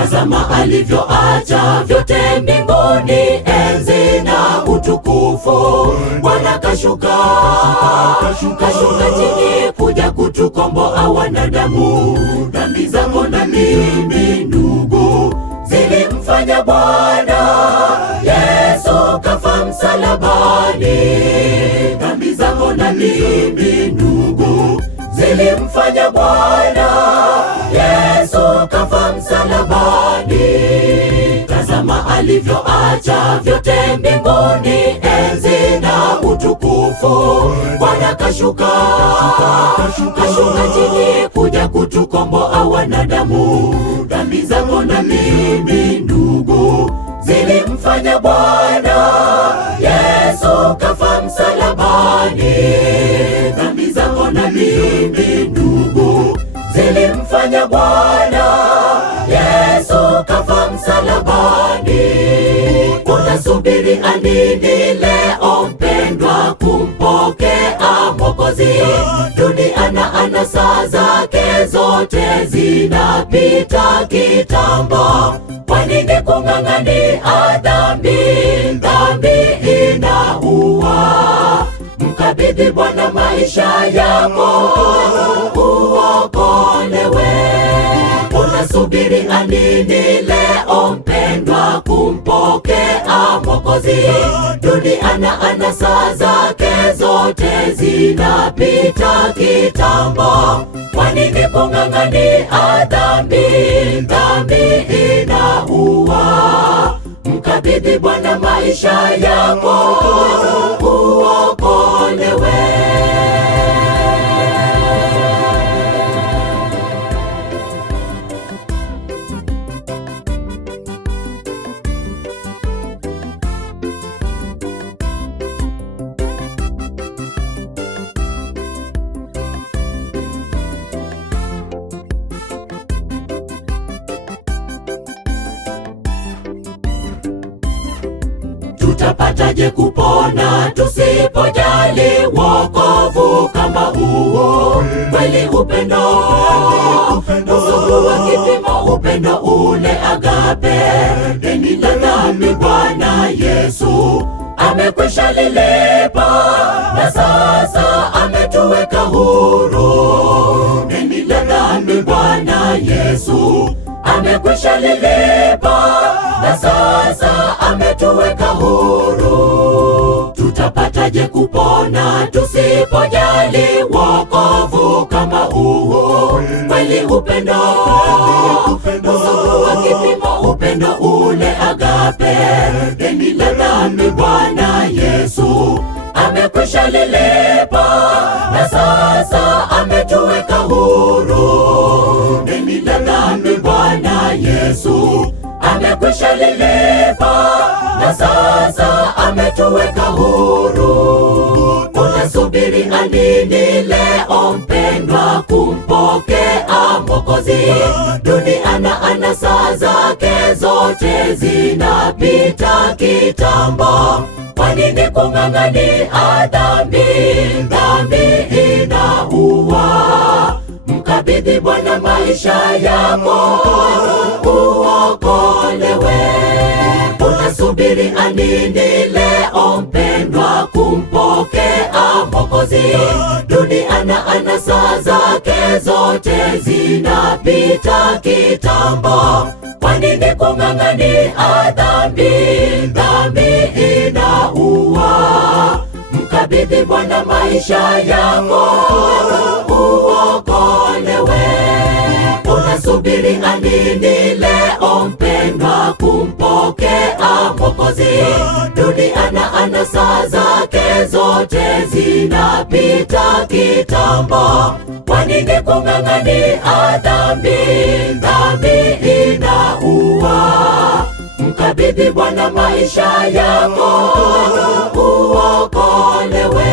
Tazama alivyoacha vyote mbinguni, enzi na utukufu. Bwana kashuka chini kuja kutukomboa wanadamu. Dhambi zako na mimi ndugu zilimfanya Bwana Yesu kafa msalabani. Dhambi zako na mimi ndugu zilimfanya Bwana Yesu kafa msalabani. Tazama alivyoacha vyote mbinguni, enzi na utukufu. Bwana kashuka chini kuja kutukomboa wanadamu. Dhambi zako na mimi ndugu zilimfanya Bwana Yesu kafa msalabani. Dhambi zako na mimi ndugu zilimfanya Bwana Yesu kafa msalabani. Unasubiri anini leo mpendwa kumpokea Mwokozi? Dunia na anasa zake zote zinapita kitambo. Kwa nini kung'ang'ania dhambi? Dhambi inaua. Mkabidhi Bwana maisha yako uokolewe. Unasubiri anini leo mpendwa kumpokea Mwokozi? Dunia na anasa zake zote zinapita kitambo. Kwa nini kung'ang'ania dhambi? Dhambi inaua. Mkabidhi Bwana maisha yako uokolewe. Tutapataje kupona tusipojali wokovu kama huo? Kweli upendo usiku wa kipimo, upendo ule agape. Deni la dhambi Bwana Yesu amekwisha lilipa, na sasa ametuweka huru. Deni la dhambi Bwana Yesu amekwisha lilipa, na sasa ametuweka huru. Tutapataje kupona tusipojali wokovu kama huo? Kweli upendo usiku wa kipimo, upendo ule agape. Deni la dhambi Bwana Yesu amekwisha lilipa, na sasa ametuweka huru. Deni la dhambi Bwana Yesu amekwisha lilipa, na sasa ametuweka huru. Unasubiri anini leo mpendwa kumpokea Mwokozi? Dunia na anasa zake zote zinapita kitambo. Kwa nini kung'ang'ania dhambi? Dhambi inaua. Mkabidhi Bwana maisha yako uokolewe. Unasubiri anini leo mpendwa kumpokea Mwokozi? Dunia na anasa zake zote zinapita kitambo. Kwa nini kung'ang'ania dhambi? Dhambi inaua. Mkabidhi Bwana maisha yako uokolewe. Unasubiri anini leo mpendwa kumpokea Mwokozi? Dunia na anasa zake zote zinapita kitambo. Kwa nini kung'ang'ania dhambi? Dhambi inaua. Mkabidhi Bwana maisha yako uokolewe.